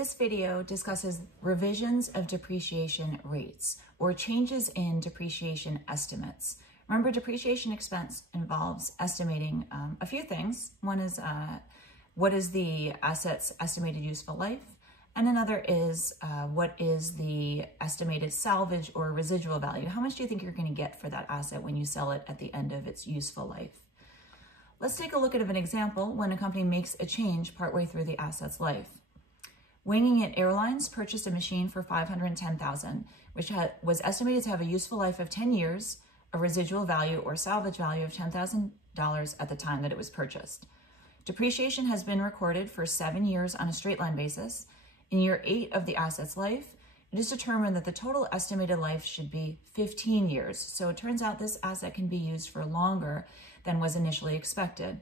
This video discusses revisions of depreciation rates or changes in depreciation estimates. Remember, depreciation expense involves estimating a few things. One is what is the asset's estimated useful life, and another is what is the estimated salvage or residual value. How much do you think you're going to get for that asset when you sell it at the end of its useful life? Let's take a look at an example when a company makes a change partway through the asset's life. Winging It Airlines purchased a machine for $510,000, which was estimated to have a useful life of 10 years, a residual value or salvage value of $10,000 at the time that it was purchased. Depreciation has been recorded for 7 years on a straight line basis. In year 8 of the asset's life, it is determined that the total estimated life should be 15 years. So it turns out this asset can be used for longer than was initially expected.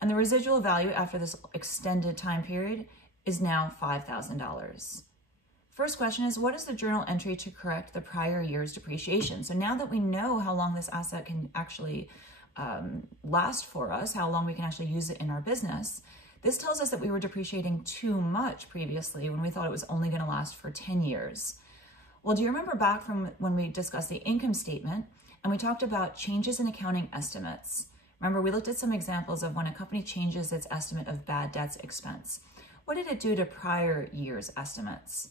And the residual value after this extended time period is now $5,000. First question is, what is the journal entry to correct the prior year's depreciation? So now that we know how long this asset can actually last for us, how long we can actually use it in our business, this tells us that we were depreciating too much previously when we thought it was only going to last for 10 years. Well, do you remember back from when we discussed the income statement and we talked about changes in accounting estimates? Remember, we looked at some examples of when a company changes its estimate of bad debts expense. What did it do to prior year's estimates?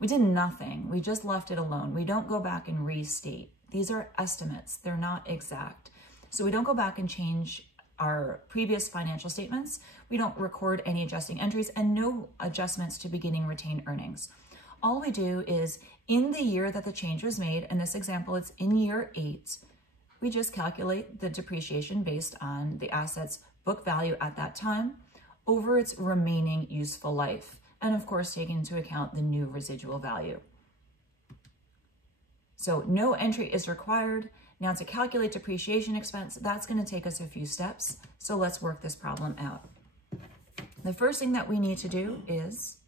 We did nothing. We just left it alone. We don't go back and restate. These are estimates. They're not exact. So we don't go back and change our previous financial statements. We don't record any adjusting entries and no adjustments to beginning retained earnings. All we do is in the year that the change was made, in this example, it's in year 8, we just calculate the depreciation based on the asset's book value at that time over its remaining useful life, and of course, taking into account the new residual value. So no entry is required. Now to calculate depreciation expense, that's going to take us a few steps. So let's work this problem out. The first thing that we need to do is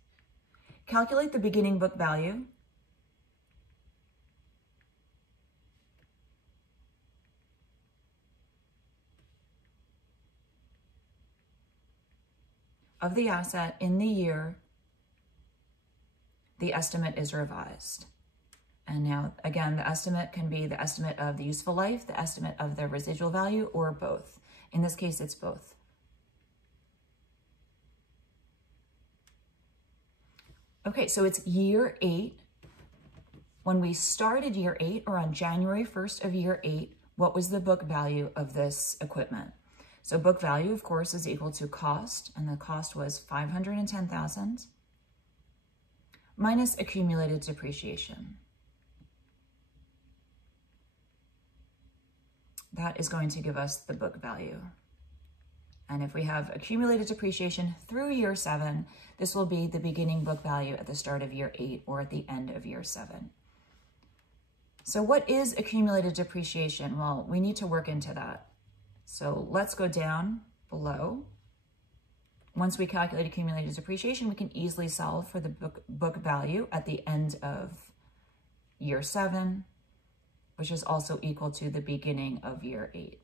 calculate the beginning book value of the asset in the year the estimate is revised. And now, again, the estimate can be the estimate of the useful life, the estimate of the residual value, or both. In this case, it's both. Okay, so it's year 8. When we started year 8, or on January 1st of year 8, what was the book value of this equipment? So book value, of course, is equal to cost, and the cost was $510,000 minus accumulated depreciation. That is going to give us the book value. And if we have accumulated depreciation through year 7, this will be the beginning book value at the start of year 8 or at the end of year 7. So what is accumulated depreciation? Well, we need to work into that. So let's go down below. Once we calculate accumulated depreciation, we can easily solve for the book value at the end of year 7, which is also equal to the beginning of year 8.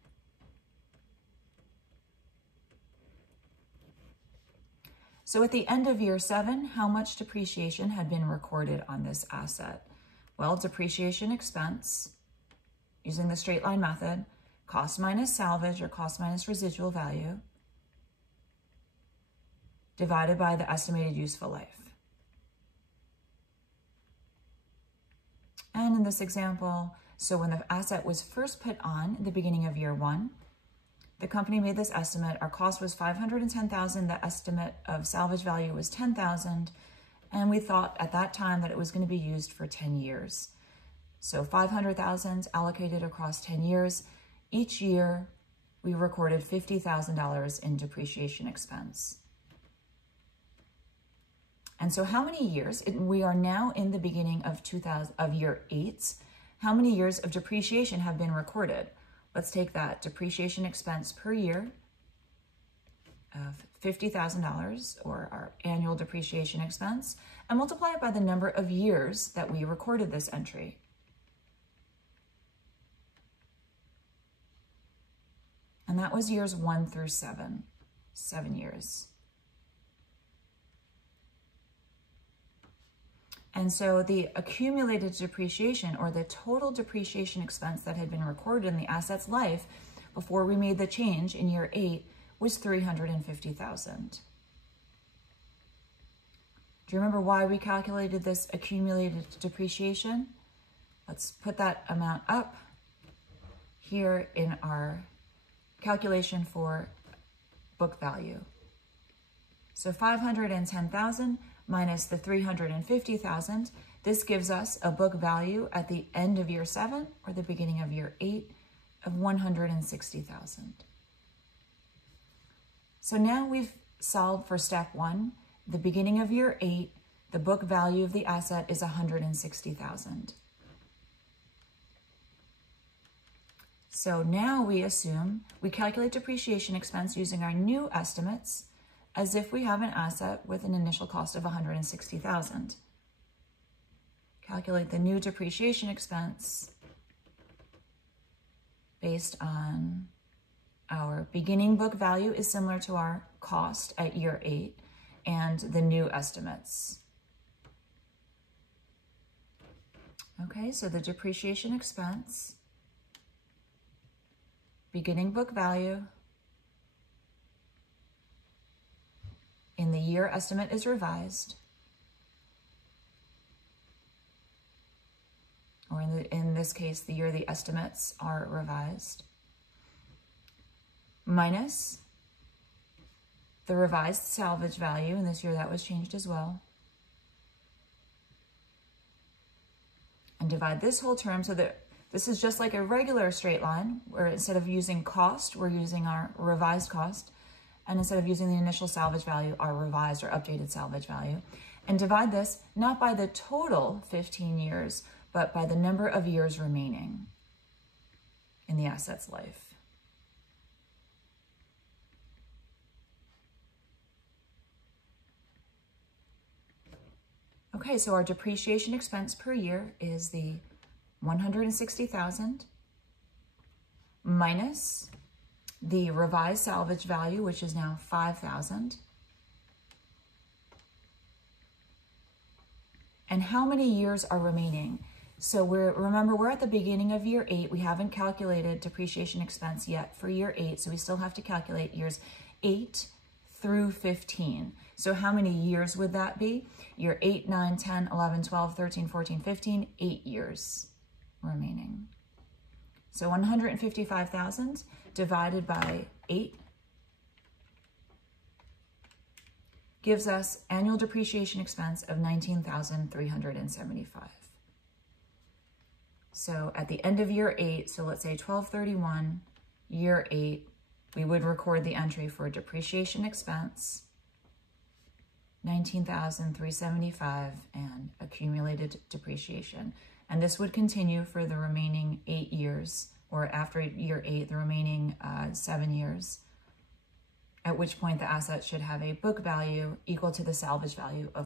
So at the end of year 7, how much depreciation had been recorded on this asset? Well, depreciation expense, using the straight line method, cost minus salvage or cost minus residual value, divided by the estimated useful life. And in this example, so when the asset was first put on at the beginning of year 1, the company made this estimate. Our cost was $510,000. The estimate of salvage value was $10,000. And we thought at that time that it was going to be used for 10 years. So $500,000 allocated across 10 years. Each year, we recorded $50,000 in depreciation expense. And so how many years? We are now in the beginning of year 8. How many years of depreciation have been recorded? Let's take that depreciation expense per year of $50,000, or our annual depreciation expense, and multiply it by the number of years that we recorded this entry. And that was years 1 through 7, 7 years. And so the accumulated depreciation, or the total depreciation expense that had been recorded in the asset's life before we made the change in year 8, was $350,000. Do you remember why we calculated this accumulated depreciation? Let's put that amount up here in our calculation for book value. So 510,000 minus the 350,000, this gives us a book value at the end of year 7 or the beginning of year 8 of 160,000. So now we've solved for step 1. The beginning of year 8, the book value of the asset is 160,000. So now we calculate depreciation expense using our new estimates as if we have an asset with an initial cost of 160,000. Calculate the new depreciation expense based on our beginning book value is similar to our cost at year 8 and the new estimates. Okay, so the depreciation expense, beginning book value, in the year estimate is revised, or in this case, the year the estimates are revised, minus the revised salvage value. In this year, that was changed as well. And divide this whole term so that this is just like a regular straight line, where instead of using cost, we're using our revised cost. And instead of using the initial salvage value, our revised or updated salvage value. And divide this not by the total 15 years, but by the number of years remaining in the asset's life. Okay, so our depreciation expense per year is the 160,000 minus the revised salvage value, which is now 5,000. And how many years are remaining? So remember, we're at the beginning of year 8. We haven't calculated depreciation expense yet for year 8, so we still have to calculate years 8 through 15. So how many years would that be? Year 8, 9, 10, 11, 12, 13, 14, 15, 8 years remaining. So 155,000 divided by 8 gives us annual depreciation expense of $19,375. So at the end of year 8, so let's say 12/31, year 8, we would record the entry for depreciation expense, $19,375, and accumulated depreciation. And this would continue for the remaining 8 years, or after year 8, the remaining 7 years, at which point the asset should have a book value equal to the salvage value of